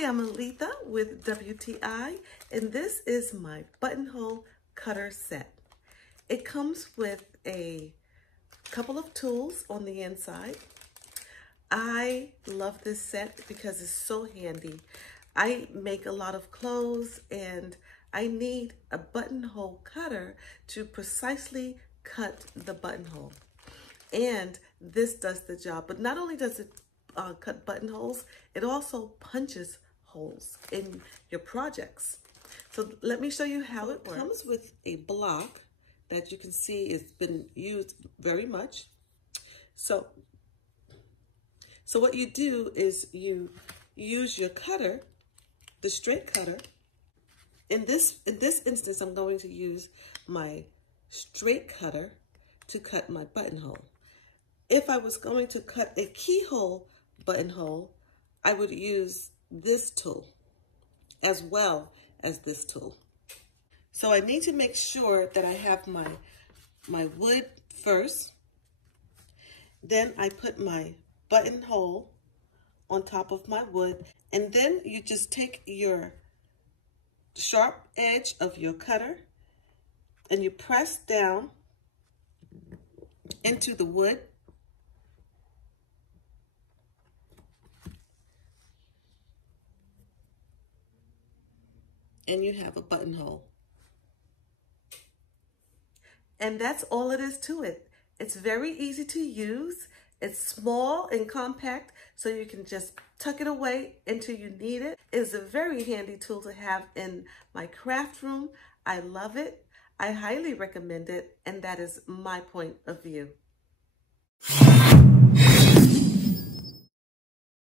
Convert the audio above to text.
Hi, I'm Aletha with WTI, and this is my buttonhole cutter set. It comes with a couple of tools on the inside. I love this set because it's so handy. I make a lot of clothes and I need a buttonhole cutter to precisely cut the buttonhole. And this does the job, but not only does it cut buttonholes, it also punches holes in your projects. So let me show you how it works. It comes with a block that you can see it's been used very much. So what you do is you use your cutter, the straight cutter. In this instance, I'm going to use my straight cutter to cut my buttonhole. If I was going to cut a keyhole buttonhole, I would use this tool as well as this tool. So I need to make sure that I have my wood first. Then I put my buttonhole on top of my wood, and then you just take your sharp edge of your cutter and you press down into the wood. And you have a buttonhole. And that's all it is to it. It's very easy to use. It's small and compact, so you can just tuck it away until you need it. It's a very handy tool to have in my craft room. I love it. I highly recommend it, and that is my point of view.